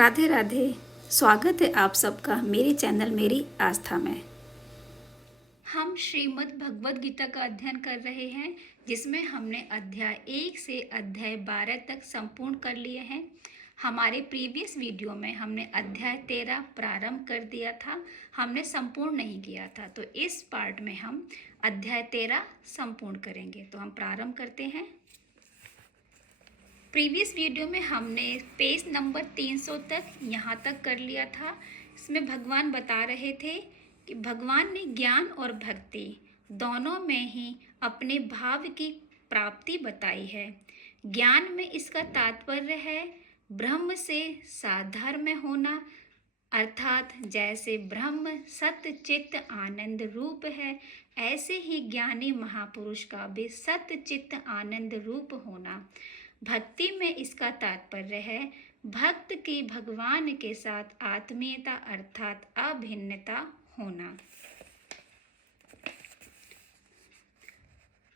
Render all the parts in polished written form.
राधे राधे। स्वागत है आप सबका मेरे चैनल मेरी आस्था में। हम श्रीमद् भगवद गीता का अध्ययन कर रहे हैं, जिसमें हमने अध्याय 1 से अध्याय 12 तक संपूर्ण कर लिए हैं। हमारे प्रीवियस वीडियो में हमने अध्याय 13 प्रारंभ कर दिया था, हमने संपूर्ण नहीं किया था। तो इस पार्ट में हम अध्याय 13 संपूर्ण करेंगे। तो हम प्रारंभ करते हैं। प्रीवियस वीडियो में हमने पेज नंबर 300 तक यहाँ तक कर लिया था। इसमें भगवान बता रहे थे कि भगवान ने ज्ञान और भक्ति दोनों में ही अपने भाव की प्राप्ति बताई है। ज्ञान में इसका तात्पर्य है ब्रह्म से साधर्म्य होना, अर्थात जैसे ब्रह्म सत्य चित्त आनंद रूप है, ऐसे ही ज्ञानी महापुरुष का भी सत्य चित्त आनंद रूप होना। भक्ति में इसका तात्पर्य है भक्त की भगवान के साथ आत्मीयता अर्थात अभिन्नता होना।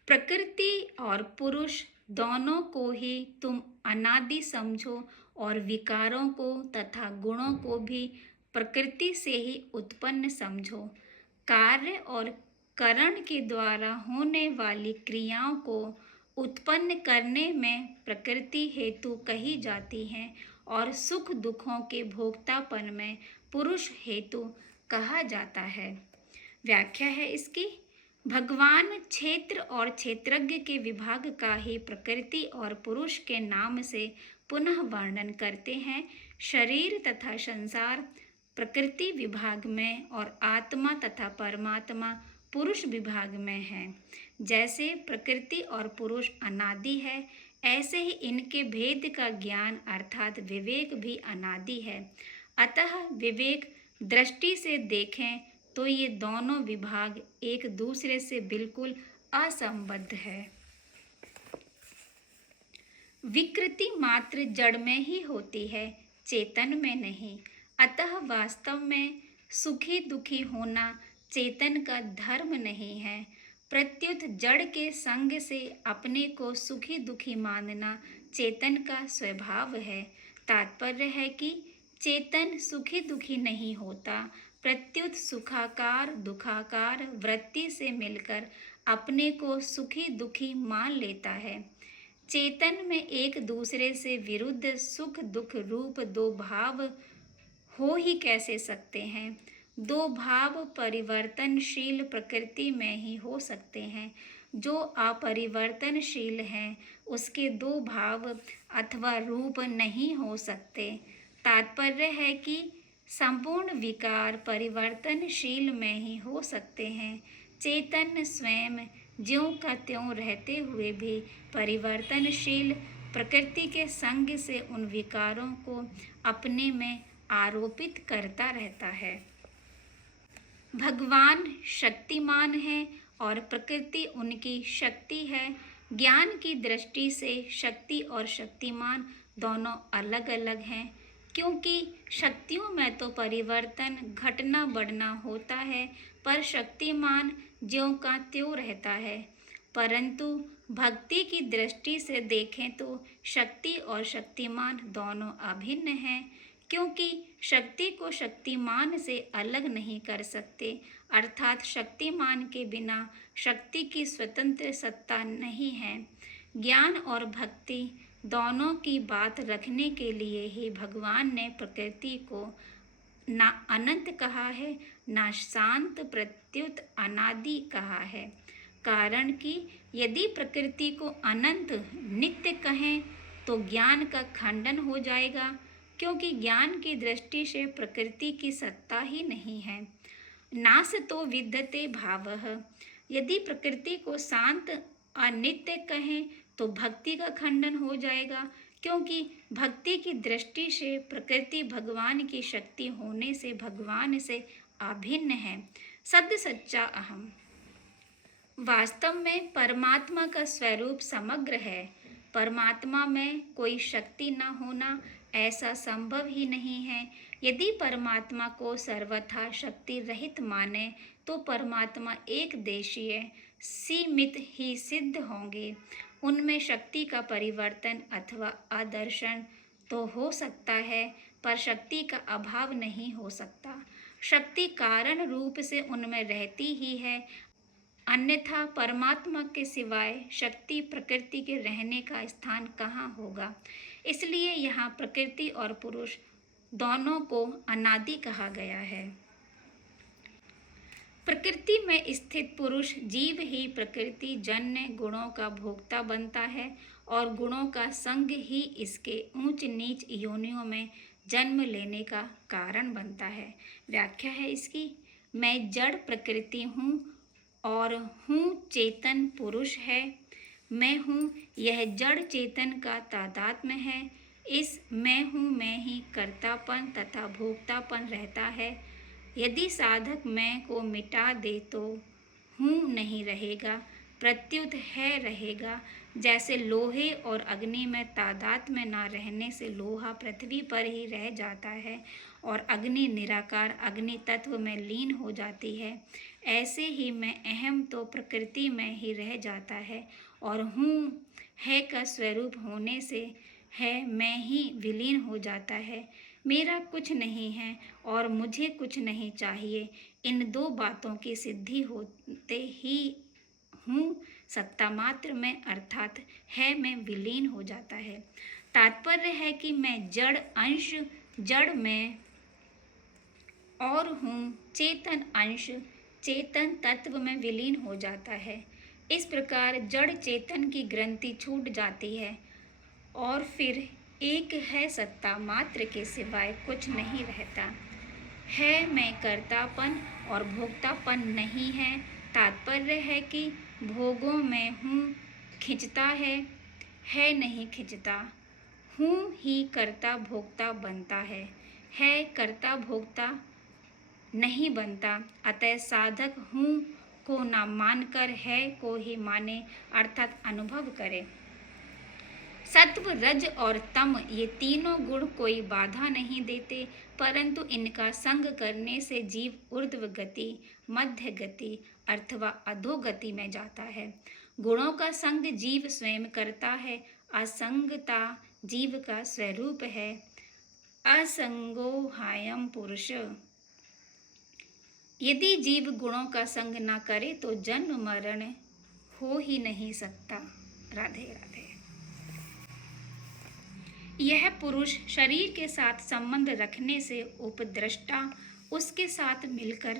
प्रकृति और पुरुष दोनों को ही तुम अनादि समझो और विकारों को तथा गुणों को भी प्रकृति से ही उत्पन्न समझो। कार्य और करण के द्वारा होने वाली क्रियाओं को उत्पन्न करने में प्रकृति हेतु कही जाती हैं और सुख दुखों के भोक्तापन में पुरुष हेतु कहा जाता है। व्याख्या है इसकी। भगवान क्षेत्र और क्षेत्रज्ञ के विभाग का ही प्रकृति और पुरुष के नाम से पुनः वर्णन करते हैं। शरीर तथा संसार प्रकृति विभाग में और आत्मा तथा परमात्मा पुरुष विभाग में है। जैसे प्रकृति और पुरुष अनादि है, ऐसे ही इनके भेद का ज्ञान अर्थात विवेक भी अनादि है। अतः विवेक दृष्टि से देखें तो ये दोनों विभाग एक दूसरे से बिल्कुल असंबद्ध है। विकृति मात्र जड़ में ही होती है, चेतन में नहीं। अतः वास्तव में सुखी दुखी होना चेतन का धर्म नहीं है। प्रत्युत जड़ के संग से अपने को सुखी दुखी मानना चेतन का स्वभाव है। तात्पर्य है कि चेतन सुखी दुखी नहीं होता, प्रत्युत सुखाकार दुखाकार वृत्ति से मिलकर अपने को सुखी दुखी मान लेता है। चेतन में एक दूसरे से विरुद्ध सुख दुख रूप दो भाव हो ही कैसे सकते हैं। दो भाव परिवर्तनशील प्रकृति में ही हो सकते हैं। जो अपरिवर्तनशील हैं उसके दो भाव अथवा रूप नहीं हो सकते। तात्पर्य है कि संपूर्ण विकार परिवर्तनशील में ही हो सकते हैं। चेतन स्वयं ज्यों का त्यों रहते हुए भी परिवर्तनशील प्रकृति के संग से उन विकारों को अपने में आरोपित करता रहता है। भगवान शक्तिमान है और प्रकृति उनकी शक्ति है। ज्ञान की दृष्टि से शक्ति और शक्तिमान दोनों अलग अलग हैं, क्योंकि शक्तियों में तो परिवर्तन घटना बढ़ना होता है, पर शक्तिमान ज्यों का त्यों रहता है। परंतु भक्ति की दृष्टि से देखें तो शक्ति और शक्तिमान दोनों अभिन्न हैं, क्योंकि शक्ति को शक्तिमान से अलग नहीं कर सकते। अर्थात शक्तिमान के बिना शक्ति की स्वतंत्र सत्ता नहीं है। ज्ञान और भक्ति दोनों की बात रखने के लिए ही भगवान ने प्रकृति को ना अनंत कहा है, ना शांत प्रत्युत अनादि कहा है। कारण कि यदि प्रकृति को अनंत नित्य कहें तो ज्ञान का खंडन हो जाएगा, क्योंकि ज्ञान की दृष्टि से प्रकृति की सत्ता ही नहीं है। नास तो विद्यते भावः। यदि प्रकृति को शांत अनित्य कहें तो भक्ति का खंडन हो जाएगा, क्योंकि भक्ति की दृष्टि से प्रकृति भगवान की शक्ति होने से भगवान से अभिन्न है। सद सच्चा अहम। वास्तव में परमात्मा का स्वरूप समग्र है। परमात्मा में कोई शक्ति न होना ऐसा संभव ही नहीं है। यदि परमात्मा को सर्वथा शक्ति रहित माने तो परमात्मा एक देशीय सीमित ही सिद्ध होंगे। उनमें शक्ति का परिवर्तन अथवा आदर्शन तो हो सकता है, पर शक्ति का अभाव नहीं हो सकता। शक्ति कारण रूप से उनमें रहती ही है, अन्यथा परमात्मा के सिवाय शक्ति प्रकृति के रहने का स्थान कहाँ होगा। इसलिए यहाँ प्रकृति और पुरुष दोनों को अनादि कहा गया है। प्रकृति में स्थित पुरुष जीव ही प्रकृति जन्य गुणों का भोक्ता बनता है और गुणों का संग ही इसके ऊंच नीच योनियों में जन्म लेने का कारण बनता है। व्याख्या है इसकी, मैं जड़ प्रकृति हूँ और हूँ चेतन पुरुष है। मैं हूँ यह जड़ चेतन का तादात्म्य है। इस मैं हूँ में ही कर्तापन तथा भोक्तापन रहता है। यदि साधक मैं को मिटा दे तो हूँ नहीं रहेगा, प्रत्युत है रहेगा। जैसे लोहे और अग्नि में तादात्म्य न रहने से लोहा पृथ्वी पर ही रह जाता है और अग्नि निराकार अग्नि तत्व में लीन हो जाती है, ऐसे ही मैं अहम तो प्रकृति में ही रह जाता है और हूँ है का स्वरूप होने से है मैं ही विलीन हो जाता है। मेरा कुछ नहीं है और मुझे कुछ नहीं चाहिए। इन दो बातों की सिद्धि होते ही हूँ सत्ता मात्र में अर्थात है में विलीन हो जाता है। तात्पर्य है कि मैं जड़ अंश जड़ में और हूँ चेतन अंश चेतन तत्व में विलीन हो जाता है। इस प्रकार जड़ चेतन की ग्रंथि छूट जाती है और फिर एक है सत्ता मात्र के सिवाय कुछ नहीं रहता है। मैं कर्तापन और भोक्तापन नहीं है। तात्पर्य है कि भोगों में हूँ खिंचता है नहीं खिंचता। हूँ ही कर्ता भोक्ता बनता है कर्ता भोक्ता नहीं बनता। अतः साधक हूँ को न मानकर है को ही माने अर्थात अनुभव करे। सत्व रज और तम ये तीनों गुण कोई बाधा नहीं देते, परंतु इनका संग करने से जीव ऊर्ध्व गति मध्य गति अथवा अधोगति में जाता है। गुणों का संग जीव स्वयं करता है। असंगता जीव का स्वरूप है। असंगो हायम पुरुष। यदि जीव गुणों का संग न करे तो जन्म मरण हो ही नहीं सकता। राधे राधे। यह पुरुष शरीर के साथ संबंध रखने से उपद्रष्टा उसके साथ मिलकर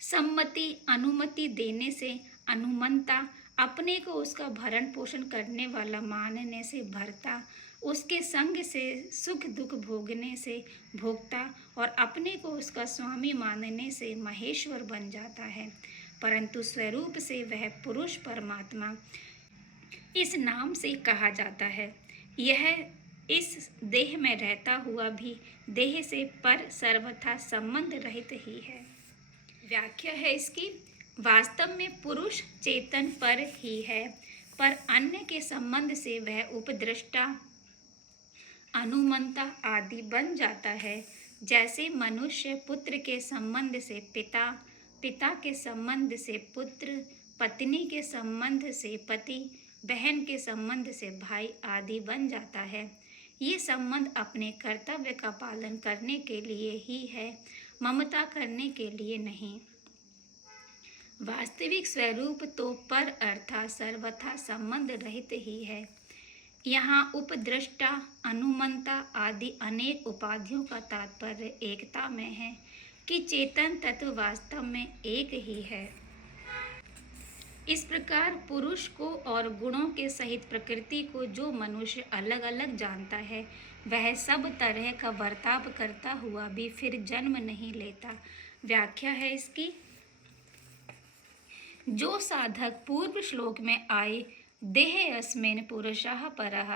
सम्मति अनुमति देने से अनुमंता अपने को उसका भरण पोषण करने वाला मानने से भरता उसके संग से सुख दुख भोगने से भोगता और अपने को उसका स्वामी मानने से महेश्वर बन जाता है। परंतु स्वरूप से वह पुरुष परमात्मा इस नाम से कहा जाता है। यह इस देह में रहता हुआ भी देह से पर सर्वथा संबंध रहित ही है। व्याख्या है इसकी, वास्तव में पुरुष चेतन पर ही है, पर अन्य के संबंध से वह उपद्रष्टा अनुमंता आदि बन जाता है। जैसे मनुष्य पुत्र के संबंध से पिता, पिता के संबंध से पुत्र, पत्नी के संबंध से पति, बहन के संबंध से भाई आदि बन जाता है। ये संबंध अपने कर्तव्य का पालन करने के लिए ही है, ममता करने के लिए नहीं। वास्तविक स्वरूप तो पर अर्थात सर्वथा संबंध रहित ही है। यहाँ उपद्रष्टा अनुमंता आदि अनेक उपाधियों का तात्पर्य एकता में है कि चेतन तत्व वास्तव में एक ही है। इस प्रकार पुरुष को और गुणों के सहित प्रकृति को जो मनुष्य अलग अलग जानता है, वह सब तरह का बर्ताव करता हुआ भी फिर जन्म नहीं लेता। व्याख्या है इसकी, जो साधक पूर्व श्लोक में आए देह अस्मिन् पुरुषः परः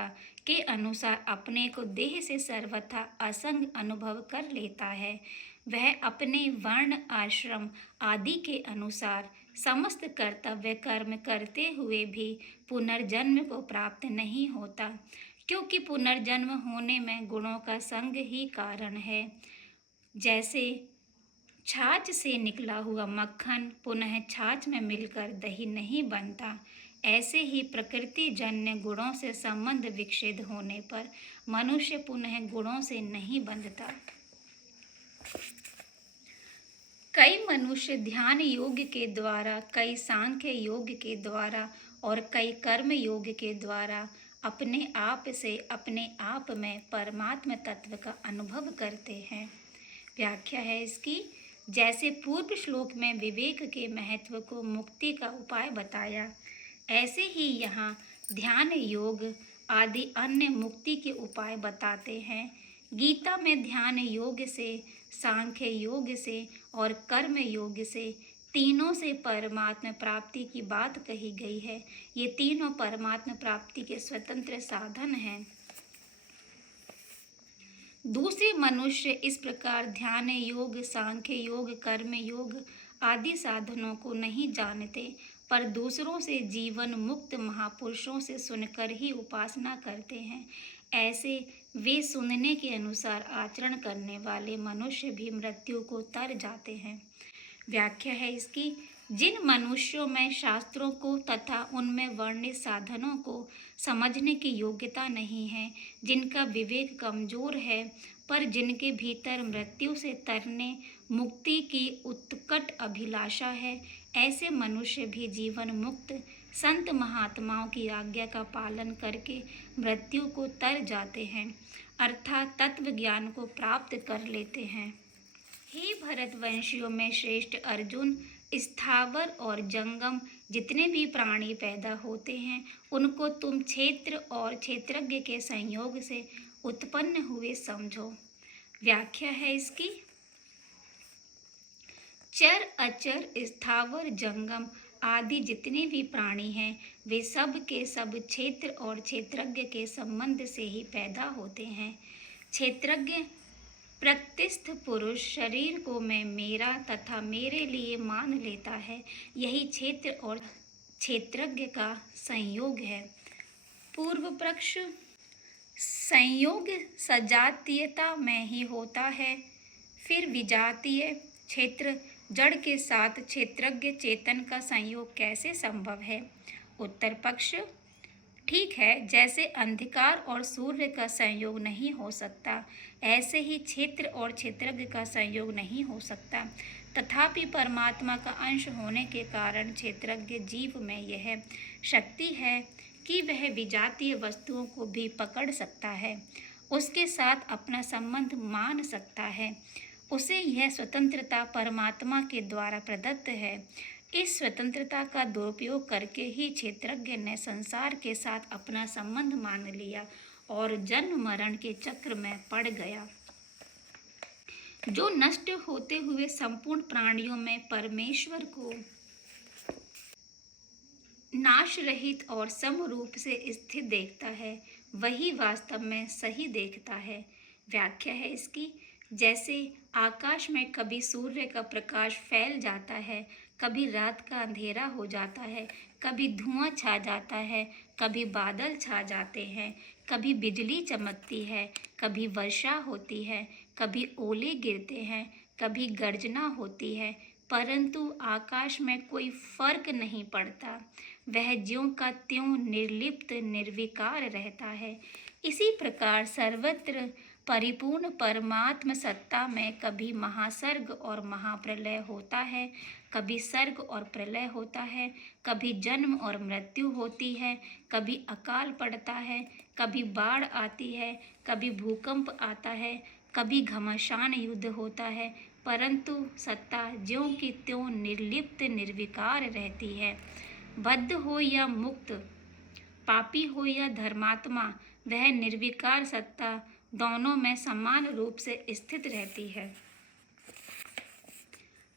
के अनुसार अपने को देह से सर्वथा असंग अनुभव कर लेता है, वह अपने वर्ण आश्रम आदि के अनुसार समस्त कर्तव्य कर्म करते हुए भी पुनर्जन्म को प्राप्त नहीं होता, क्योंकि पुनर्जन्म होने में गुणों का संग ही कारण है। जैसे छाछ से निकला हुआ मक्खन पुनः छाछ में मिलकर दही नहीं बनता, ऐसे ही प्रकृति जन्य गुणों से संबंध विच्छेद होने पर मनुष्य पुनः गुणों से नहीं बंधता। कई मनुष्य ध्यान योग के द्वारा, कई सांख्य योग के द्वारा और कई कर्म योग के द्वारा अपने आप से अपने आप में परमात्म तत्व का अनुभव करते हैं। व्याख्या है इसकी, जैसे पूर्व श्लोक में विवेक के महत्व को मुक्ति का उपाय बताया, ऐसे ही यहाँ ध्यान योग आदि अन्य मुक्ति के उपाय बताते हैं। गीता में ध्यान योग से, सांख्य योग से और कर्म योग से, तीनों से परमात्म प्राप्ति की बात कही गई है। ये तीनों परमात्म प्राप्ति के स्वतंत्र साधन हैं। दूसरे मनुष्य इस प्रकार ध्यान योग, सांख्य योग, कर्म योग आदि साधनों को नहीं जानते, पर दूसरों से जीवन मुक्त महापुरुषों से सुनकर ही उपासना करते हैं। ऐसे वे सुनने के अनुसार आचरण करने वाले मनुष्य भी मृत्यु को तर जाते हैं। व्याख्या है इसकी, जिन मनुष्यों में शास्त्रों को तथा उनमें वर्णित साधनों को समझने की योग्यता नहीं है, जिनका विवेक कमजोर है, पर जिनके भीतर मृत्यु से तरने मुक्ति की उत्कट अभिलाषा है, ऐसे मनुष्य भी जीवन मुक्त संत महात्माओं की आज्ञा का पालन करके मृत्यु को तर जाते हैं, अर्थात तत्व ज्ञान को प्राप्त कर लेते हैं। हे भरतवंशियों में श्रेष्ठ अर्जुन, स्थावर और जंगम जितने भी प्राणी पैदा होते हैं, उनको तुम क्षेत्र और क्षेत्रज्ञ के संयोग से उत्पन्न हुए समझो। व्याख्या है इसकी, चर अचर स्थावर जंगम आदि जितने भी प्राणी हैं, वे सब के सब क्षेत्र और क्षेत्रज्ञ के संबंध से ही पैदा होते हैं। क्षेत्रज्ञ प्रकृतिस्थ पुरुष शरीर को मैं मेरा तथा मेरे लिए मान लेता है, यही क्षेत्र और क्षेत्रज्ञ का संयोग है। पूर्व पक्ष, संयोग सजातीयता में ही होता है, फिर विजातीय क्षेत्र जड़ के साथ क्षेत्रज्ञ चेतन का संयोग कैसे संभव है? उत्तर पक्ष, ठीक है, जैसे अंधकार और सूर्य का संयोग नहीं हो सकता, ऐसे ही क्षेत्र और क्षेत्रज्ञ का संयोग नहीं हो सकता। तथापि परमात्मा का अंश होने के कारण क्षेत्रज्ञ जीव में यह शक्ति है कि वह विजातीय वस्तुओं को भी पकड़ सकता है, उसके साथ अपना संबंध मान सकता है। उसे यह स्वतंत्रता परमात्मा के द्वारा प्रदत्त है। इस स्वतंत्रता का दुरुपयोग करके ही क्षेत्रज्ञ ने संसार के साथ अपना संबंध मान लिया और जन्म मरण के चक्र में पड़ गया। जो नष्ट होते हुए संपूर्ण प्राणियों में परमेश्वर को नाश रहित और समरूप से स्थित देखता है, वही वास्तव में सही देखता है। व्याख्या है इसकी, जैसे आकाश में कभी सूर्य का प्रकाश फैल जाता है, कभी रात का अंधेरा हो जाता है, कभी धुआं छा जाता है, कभी बादल छा जाते हैं, कभी बिजली चमकती है, कभी वर्षा होती है, कभी ओले गिरते हैं, कभी गर्जना होती है, परंतु आकाश में कोई फर्क नहीं पड़ता। वह ज्यों का त्यों निर्लिप्त निर्विकार रहता है। इसी प्रकार सर्वत्र परिपूर्ण परमात्म सत्ता में कभी महासर्ग और महाप्रलय होता है, कभी सर्ग और प्रलय होता है, कभी जन्म और मृत्यु होती है, कभी अकाल पड़ता है, कभी बाढ़ आती है, कभी भूकंप आता है, कभी घमासान युद्ध होता है, परंतु सत्ता ज्यों की त्यों निर्लिप्त निर्विकार रहती है। बद्ध हो या मुक्त, पापी हो या धर्मात्मा, वह निर्विकार सत्ता दोनों में समान रूप से स्थित रहती है।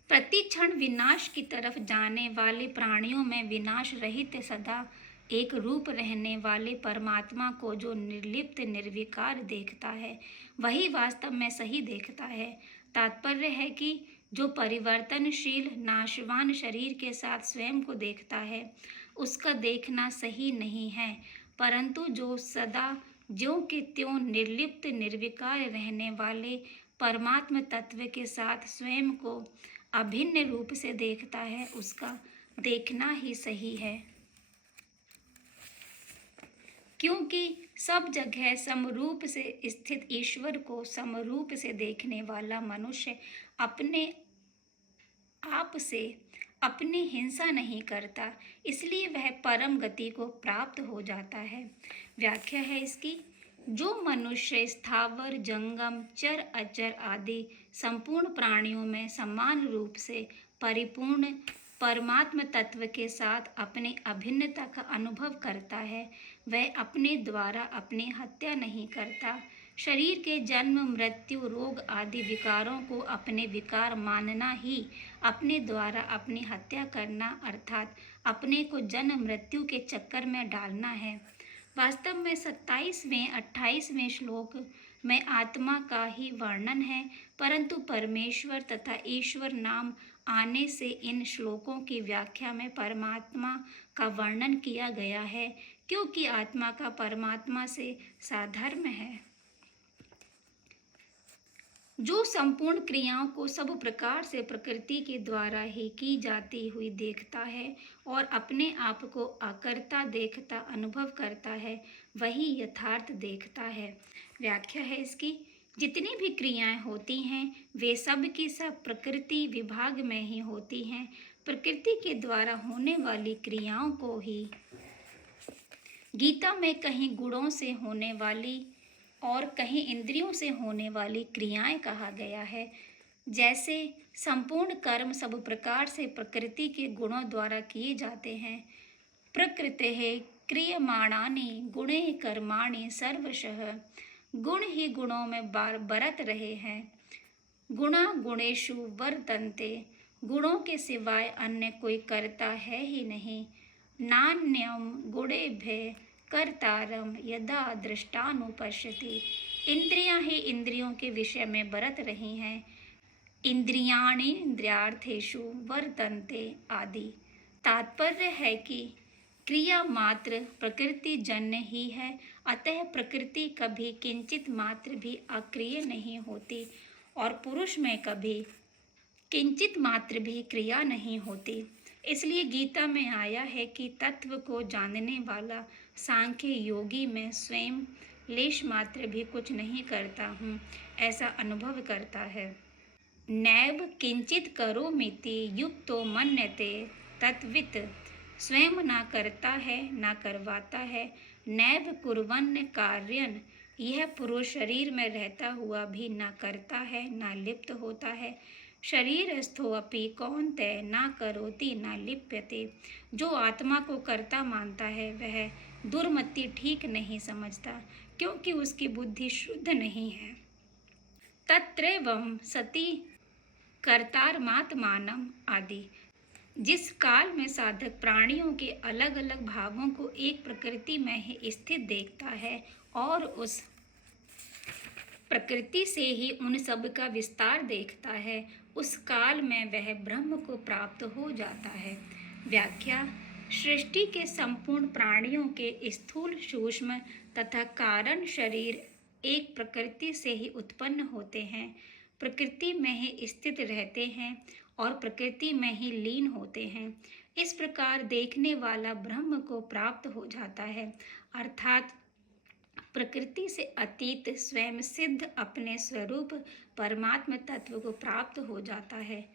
प्रतिक्षण विनाश की तरफ जाने वाले प्राणियों में विनाश रहित सदा एक रूप रहने वाले परमात्मा को जो निर्लिप्त निर्विकार देखता है, वही वास्तव में सही देखता है। तात्पर्य है कि जो परिवर्तनशील नाशवान शरीर के साथ स्वयं को देखता है, उसका देखना सही नहीं है, परंतु जो सदा ज्यों के त्यों निर्लिप्त निर्विकार रहने वाले परमात्म तत्व के साथ स्वयं को अभिन्न रूप से देखता है, उसका देखना ही सही है। क्योंकि सब जगह समरूप से स्थित ईश्वर को समरूप से देखने वाला मनुष्य अपने आप से अपनी हिंसा नहीं करता, इसलिए वह परम गति को प्राप्त हो जाता है। व्याख्या है इसकी। जो मनुष्य स्थावर, जंगम, चर अचर आदि संपूर्ण प्राणियों में समान रूप से परिपूर्ण परमात्म तत्व के साथ अपनी अभिन्नता का अनुभव करता है, वह अपने द्वारा अपनी हत्या नहीं करता। शरीर के जन्म, मृत्यु, रोग आदि विकारों को अपने विकार मानना ही अपने द्वारा अपनी हत्या करना अर्थात अपने को जन्म मृत्यु के चक्कर में डालना है। वास्तव में 27वें 28वें श्लोक में आत्मा का ही वर्णन है, परंतु परमेश्वर तथा ईश्वर नाम आने से इन श्लोकों की व्याख्या में परमात्मा का वर्णन किया गया है, क्योंकि आत्मा का परमात्मा से साधर्म्य है, जो संपूर्ण क्रियाओं को सब प्रकार से प्रकृति के द्वारा ही की जाती हुई देखता है और अपने आप को अकर्ता देखता अनुभव करता है, वही यथार्थ देखता है। व्याख्या है इसकी। जितनी भी क्रियाएं होती हैं वे सब की सब प्रकृति विभाग में ही होती हैं। प्रकृति के द्वारा होने वाली क्रियाओं को ही गीता में कहीं गुणों से होने वाली और कहीं इंद्रियों से होने वाली क्रियाएं कहा गया है। जैसे संपूर्ण कर्म सब प्रकार से प्रकृति के गुणों द्वारा किए जाते हैं। प्रकृतेः क्रियमाणानि गुणे कर्माणि सर्वशः। गुण ही गुणों में बरत रहे हैं। गुणा गुणेषु वर्तन्ते। गुणों के सिवाय अन्य कोई कर्ता है ही नहीं। नान्यं गुणेभ्यः कर्तारम यदा दृष्टानुपश्यति। इंद्रियां ही इंद्रियों के विषय में बरत रही हैं। इंद्रियाणि इंद्रियार्थेषु वर्तन्ते आदि। तात्पर्य है कि क्रिया मात्र प्रकृति जन्य ही है, अतः प्रकृति कभी किंचित मात्र भी अक्रिय नहीं होती और पुरुष में कभी किंचित मात्र भी क्रिया नहीं होती। इसलिए गीता में आया है कि तत्व को जानने वाला सांख्य योगी में स्वयं लेश मात्र भी कुछ नहीं करता हूँ ऐसा अनुभव करता है। नैव किंचित करोमीति युक्तो मन्यते तत्वित्। स्वयं ना करता है ना करवाता है। नैव कुर्वन् कार्यन्। यह पुरुष शरीर में रहता हुआ भी ना करता है ना लिप्त होता है। शरीरस्थो अपि कौन्तेय ना करोति ना लिप्यते। जो आत्मा को कर्ता मानता है वह दुर्मति ठीक नहीं समझता, क्योंकि उसकी बुद्धि शुद्ध नहीं है। तत्रैवं सति कर्तारमात्मानम् आदि। जिस काल में साधक प्राणियों के अलग अलग भावों को एक प्रकृति में ही स्थित देखता है और उस प्रकृति से ही उन सब का विस्तार देखता है, उस काल में वह ब्रह्म को प्राप्त हो जाता है। व्याख्या। सृष्टि के संपूर्ण प्राणियों के स्थूल, सूक्ष्म तथा कारण शरीर एक प्रकृति से ही उत्पन्न होते हैं, प्रकृति में ही स्थित रहते हैं और प्रकृति में ही लीन होते हैं। इस प्रकार देखने वाला ब्रह्म को प्राप्त हो जाता है, अर्थात प्रकृति से अतीत स्वयं सिद्ध अपने स्वरूप परमात्म तत्व को प्राप्त हो जाता है।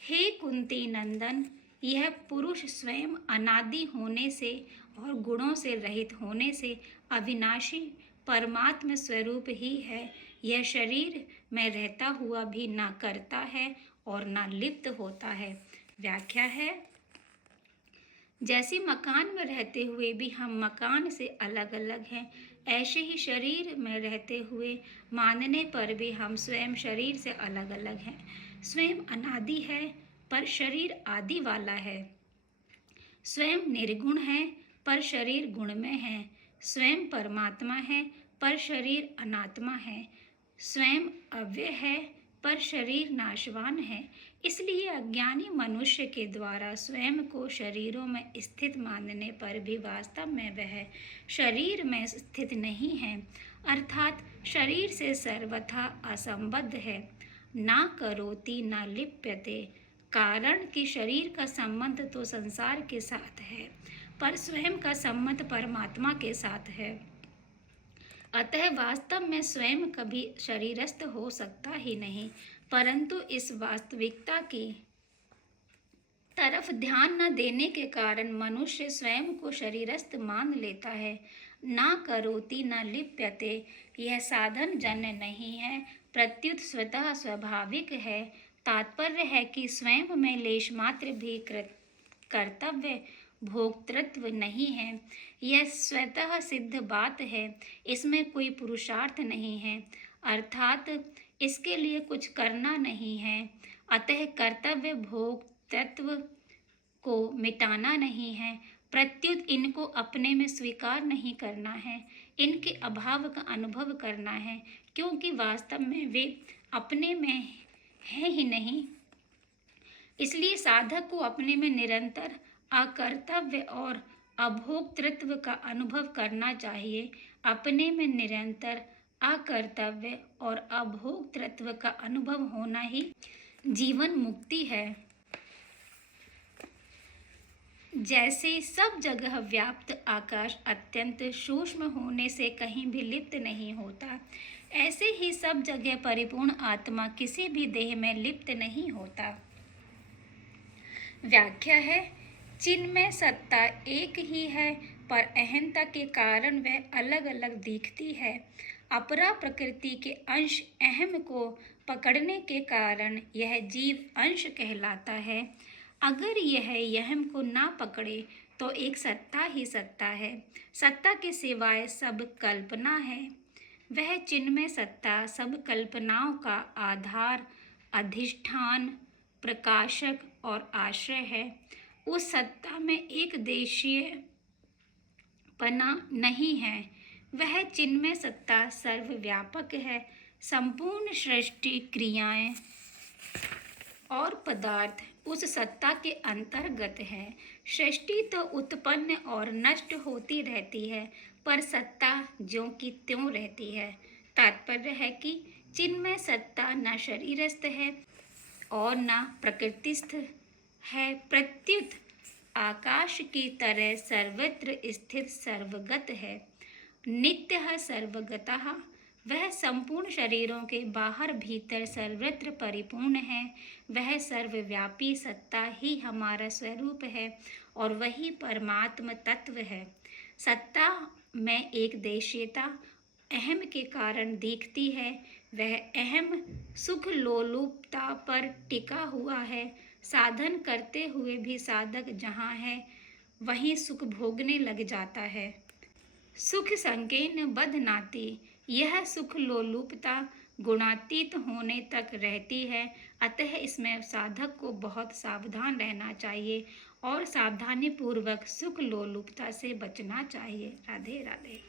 हे कुंती नंदन, यह पुरुष स्वयं अनादि होने से और गुणों से रहित होने से अविनाशी परमात्म स्वरूप ही है। यह शरीर में रहता हुआ भी ना करता है और ना लिप्त होता है। व्याख्या है। जैसे मकान में रहते हुए भी हम मकान से अलग अलग हैं, ऐसे ही शरीर में रहते हुए मानने पर भी हम स्वयं शरीर से अलग अलग हैं। स्वयं अनादि है पर शरीर आदि वाला है। स्वयं निर्गुण है पर शरीर गुण में है। स्वयं परमात्मा है पर शरीर अनात्मा है। स्वयं अव्यय है पर शरीर नाशवान है। इसलिए अज्ञानी मनुष्य के द्वारा स्वयं को शरीरों में स्थित मानने पर भी वास्तव में वह शरीर में स्थित नहीं है, अर्थात शरीर से सर्वथा असंबद्ध है। ना करोति ना लिप्यते। कारण कि शरीर का संबंध तो संसार के साथ है, पर स्वयं का सम्मत परमात्मा के साथ है। अतः वास्तव में स्वयं कभी शरीरस्थ हो सकता ही नहीं, परंतु इस वास्तविकता की तरफ ध्यान न देने के कारण मनुष्य स्वयं को शरीरस्थ मान लेता है। ना करोति न लिप्यते, यह साधन जन्य नहीं है, प्रत्युत स्वतः स्वाभाविक है। तात्पर्य है कि स्वयं में लेश मात्र भी कर्तव्य भोक्तृत्व नहीं है। यह स्वतः सिद्ध बात है, इसमें कोई पुरुषार्थ नहीं है, अर्थात इसके लिए कुछ करना नहीं है। अतः कर्तव्य भोक्तृत्व को मिटाना नहीं है, प्रत्युत इनको अपने में स्वीकार नहीं करना है, इनके अभाव का अनुभव करना है, क्योंकि वास्तव में वे अपने में है ही नहीं। इसलिए साधक को अपने में निरंतर अकर्तव्य और अभोक्तृत्व का अनुभव करना चाहिए। अपने में निरंतर अकर्तव्य और अभोक्तृत्व का अनुभव होना ही जीवन मुक्ति है। जैसे सब जगह व्याप्त आकाश अत्यंत सूक्ष्म होने से कहीं भी लिप्त नहीं होता, ऐसे ही सब जगह परिपूर्ण आत्मा किसी भी देह में लिप्त नहीं होता। व्याख्या है, चिन्मय सत्ता एक ही है, पर अहंता के कारण वह अलग अलग दिखती है। अपरा प्रकृति के अंश अहम को पकड़ने के कारण यह जीव अंश कहलाता है। अगर यह अहम को ना पकड़े तो एक सत्ता ही सत्ता है। सत्ता के सिवाय सब कल्पना है। वह चिन्मय सत्ता सब कल्पनाओं का आधार, अधिष्ठान, प्रकाशक और आश्रय है। उस सत्ता में एक देशीय पना नहीं है। वह चिन्मय सत्ता सर्वव्यापक है। संपूर्ण सृष्टि, क्रियाएं और पदार्थ उस सत्ता के अंतर्गत है। सृष्टि तो उत्पन्न और नष्ट होती रहती है, पर सत्ता ज्यों की त्यों रहती है। तात्पर्य है कि चिन्मय सत्ता न शरीरस्थ है और न प्रकृतिस्थ है, प्रत्युत आकाश की तरह सर्वत्र स्थित सर्वगत है। नित्यः सर्वगतः वह संपूर्ण शरीरों के बाहर भीतर सर्वत्र परिपूर्ण है। वह सर्वव्यापी सत्ता ही हमारा स्वरूप है और वही परमात्म तत्व है। सत्ता में एक देशीयता अहम के कारण दिखती है। वह अहम सुख लोलुपता पर टिका हुआ है। साधन करते हुए भी साधक जहाँ है वहीं सुख भोगने लग जाता है। सुख संकीर्ण बदनाती, यह सुख लोलुपता गुणातीत होने तक रहती है। अतः इसमें साधक को बहुत सावधान रहना चाहिए और सावधानी पूर्वक सुख लोलुपता से बचना चाहिए। राधे राधे।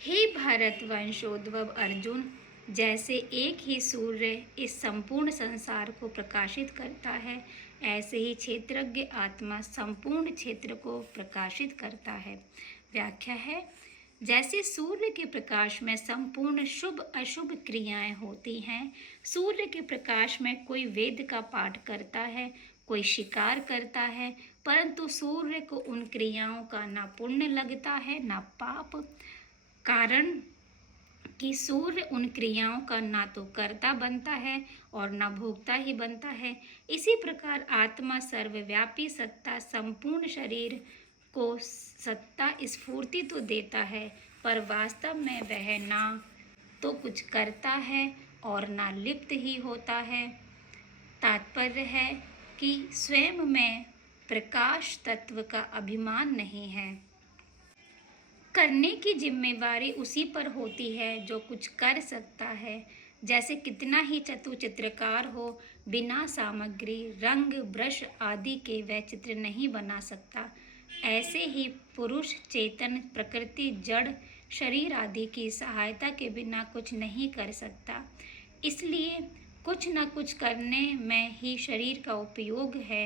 हे भारतवंशोद्भव अर्जुन, जैसे एक ही सूर्य इस संपूर्ण संसार को प्रकाशित करता है, ऐसे ही क्षेत्रज्ञ आत्मा संपूर्ण क्षेत्र को प्रकाशित करता है। व्याख्या है, जैसे सूर्य के प्रकाश में संपूर्ण शुभ अशुभ क्रियाएं होती हैं, सूर्य के प्रकाश में कोई वेद का पाठ करता है, कोई शिकार करता है, परंतु सूर्य को उन क्रियाओं का ना पुण्य लगता है ना पाप, कारण कि सूर्य उन क्रियाओं का ना तो कर्ता बनता है और ना भोक्ता ही बनता है। इसी प्रकार आत्मा सर्वव्यापी सत्ता संपूर्ण शरीर को सत्ता स्फूर्ति तो देता है, पर वास्तव में वह ना तो कुछ करता है और ना लिप्त ही होता है। तात्पर्य है कि स्वयं में प्रकाश तत्व का अभिमान नहीं है। करने की जिम्मेवारी उसी पर होती है जो कुछ कर सकता है। जैसे कितना ही चतुर चित्रकार हो, बिना सामग्री, रंग, ब्रश आदि के वह चित्र नहीं बना सकता, ऐसे ही पुरुष चेतन प्रकृति जड़ शरीर आदि की सहायता के बिना कुछ नहीं कर सकता। इसलिए कुछ न कुछ करने में ही शरीर का उपयोग है।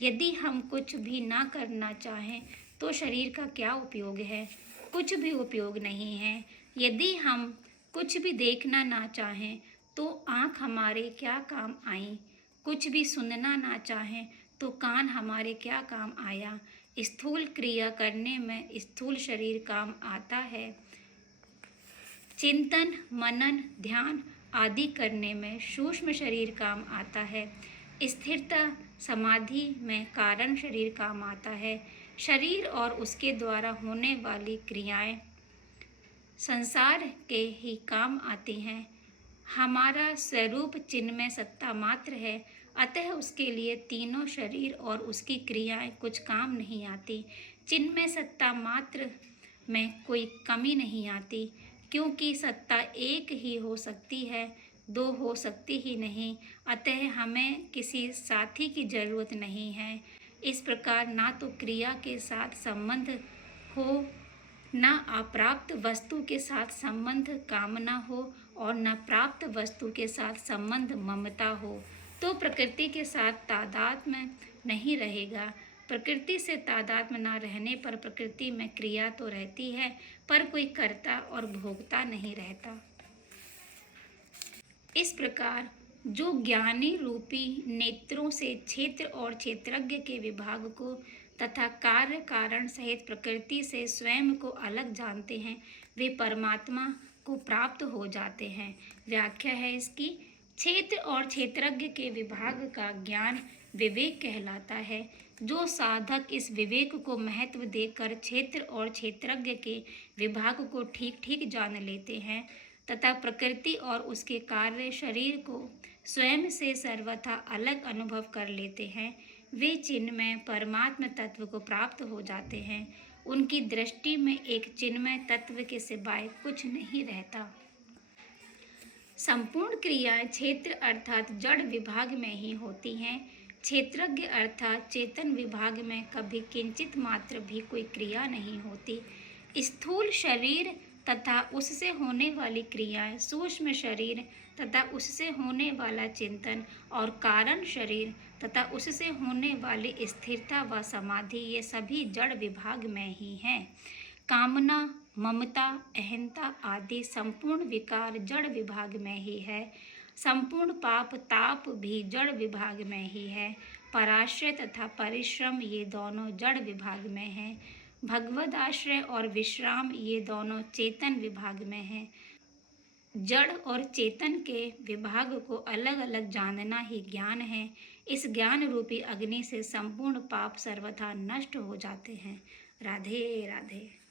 यदि हम कुछ भी ना करना चाहें तो शरीर का क्या उपयोग है? कुछ भी उपयोग नहीं है। यदि हम कुछ भी देखना ना चाहें तो आँख हमारे क्या काम आई? कुछ भी सुनना ना चाहें तो कान हमारे क्या काम आया। स्थूल क्रिया करने में स्थूल शरीर काम आता है। चिंतन, मनन, ध्यान आदि करने में सूक्ष्म शरीर काम आता है। स्थिरता, समाधि में कारण शरीर काम आता है। शरीर और उसके द्वारा होने वाली क्रियाएं संसार के ही काम आती हैं। हमारा स्वरूप चिन्मय सत्ता मात्र है, अतः उसके लिए तीनों शरीर और उसकी क्रियाएं कुछ काम नहीं आती। चिन्मय सत्ता मात्र में कोई कमी नहीं आती, क्योंकि सत्ता एक ही हो सकती है, दो हो सकती ही नहीं, अतः हमें किसी साथी की जरूरत नहीं है। इस प्रकार ना तो क्रिया के साथ संबंध हो, न अप्राप्त वस्तु के साथ संबंध कामना हो, और न प्राप्त वस्तु के साथ संबंध ममता हो, तो प्रकृति के साथ तादात्म्य नहीं रहेगा। प्रकृति से तादात्म्य न रहने पर प्रकृति में क्रिया तो रहती है, पर कोई कर्ता और भोक्ता नहीं रहता। इस प्रकार जो ज्ञानी रूपी नेत्रों से क्षेत्र और क्षेत्रज्ञ के विभाग को तथा कार्य कारण सहित प्रकृति से स्वयं को अलग जानते हैं, वे परमात्मा को प्राप्त हो जाते हैं। व्याख्या है इसकी। क्षेत्र और क्षेत्रज्ञ के विभाग का ज्ञान विवेक कहलाता है। जो साधक इस विवेक को महत्व देकर क्षेत्र और क्षेत्रज्ञ के विभाग को ठीक ठीक जान लेते हैं तथा प्रकृति और उसके कार्य शरीर को स्वयं से सर्वथा अलग अनुभव कर लेते हैं, वे चिन्मय परमात्म तत्व को प्राप्त हो जाते हैं। उनकी दृष्टि में एक चिन्मय तत्व के सिवाय कुछ नहीं रहता। संपूर्ण क्रियाएं क्षेत्र अर्थात जड़ विभाग में ही होती हैं। क्षेत्रज्ञ अर्थात चेतन विभाग में कभी किंचित मात्र भी कोई क्रिया नहीं होती। स्थूल शरीर तथा उससे होने वाली क्रियाएं, सूक्ष्म शरीर तथा उससे होने वाला चिंतन, और कारण शरीर तथा उससे होने वाली स्थिरता व समाधि, ये सभी जड़ विभाग में ही हैं। कामना, ममता, अहंता आदि संपूर्ण विकार जड़ विभाग में ही है। संपूर्ण पाप ताप भी जड़ विभाग में ही है। पराश्रय तथा परिश्रम ये दोनों जड़ विभाग में हैं। भगवद आश्रय और विश्राम ये दोनों चेतन विभाग में हैं। जड़ और चेतन के विभाग को अलग अलग जानना ही ज्ञान है। इस ज्ञान रूपी अग्नि से संपूर्ण पाप सर्वथा नष्ट हो जाते हैं। राधे राधे।